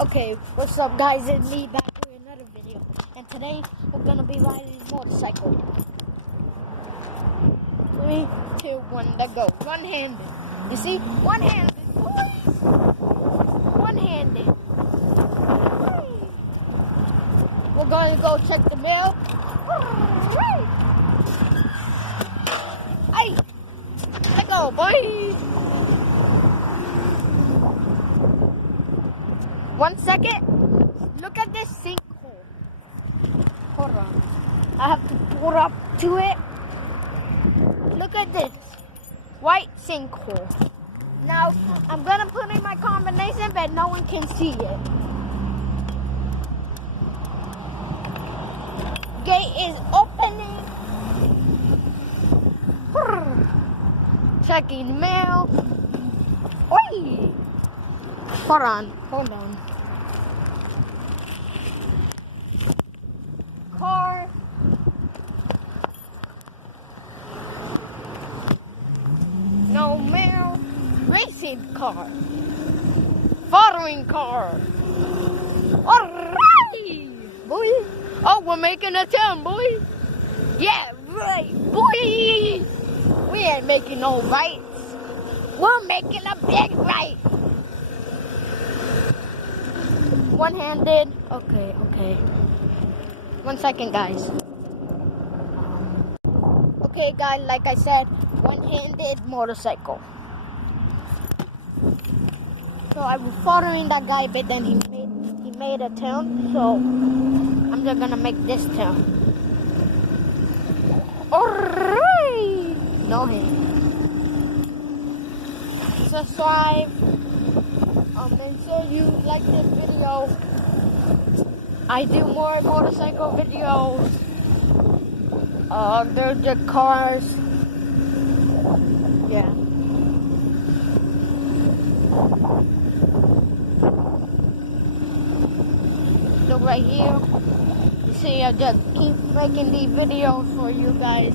Okay, what's up guys, it's me back with another video, and today we're gonna be riding a motorcycle. 3, 2, 1, let go. One-handed. You see? One-handed, boys! One-handed. We're gonna go check the mail. Hey! Let go, boys! 1 second. Look at this sinkhole. Hold on. I have to pull up to it. Look at this white sinkhole. Now, I'm going to put in my combination, but no one can see it. Gate is opening. Checking mail. Oi! Hold on. Car. No mail. Racing car. Following car. Alright, boy. Oh, we're making a turn, boy. Yeah, right, boy. We ain't making no rights. We're making a big right. One-handed. Okay. 1 second, guys. Okay, guys, like I said, one-handed motorcycle. So I was following that guy, but then he made a turn, so I'm just gonna make this turn. Alright! No hit. Subscribe. Make sure you like this video. I do more motorcycle videos. There's the cars. Yeah. Look right here. You see, I just keep making these videos for you guys.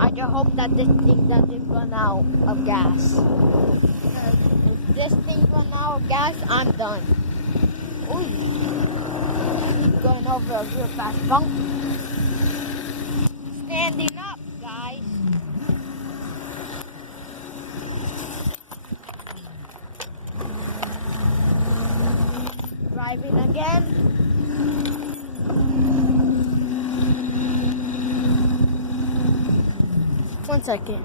I just hope that this thing doesn't run out of gas. If this thing run out of gas, I'm done. Ooh. Going over a real fast bump. Standing up, guys. Driving again. One second.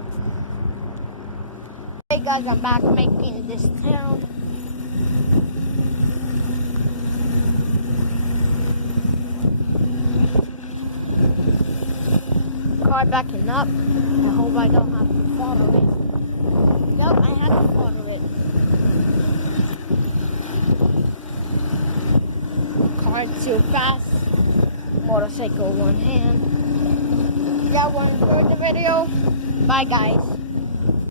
Hey guys, I'm back making this town. Car backing up. I hope I don't have to follow it. Nope, I have to follow it. Car too fast. Motorcycle one hand. If y'all want to enjoy the video, bye guys.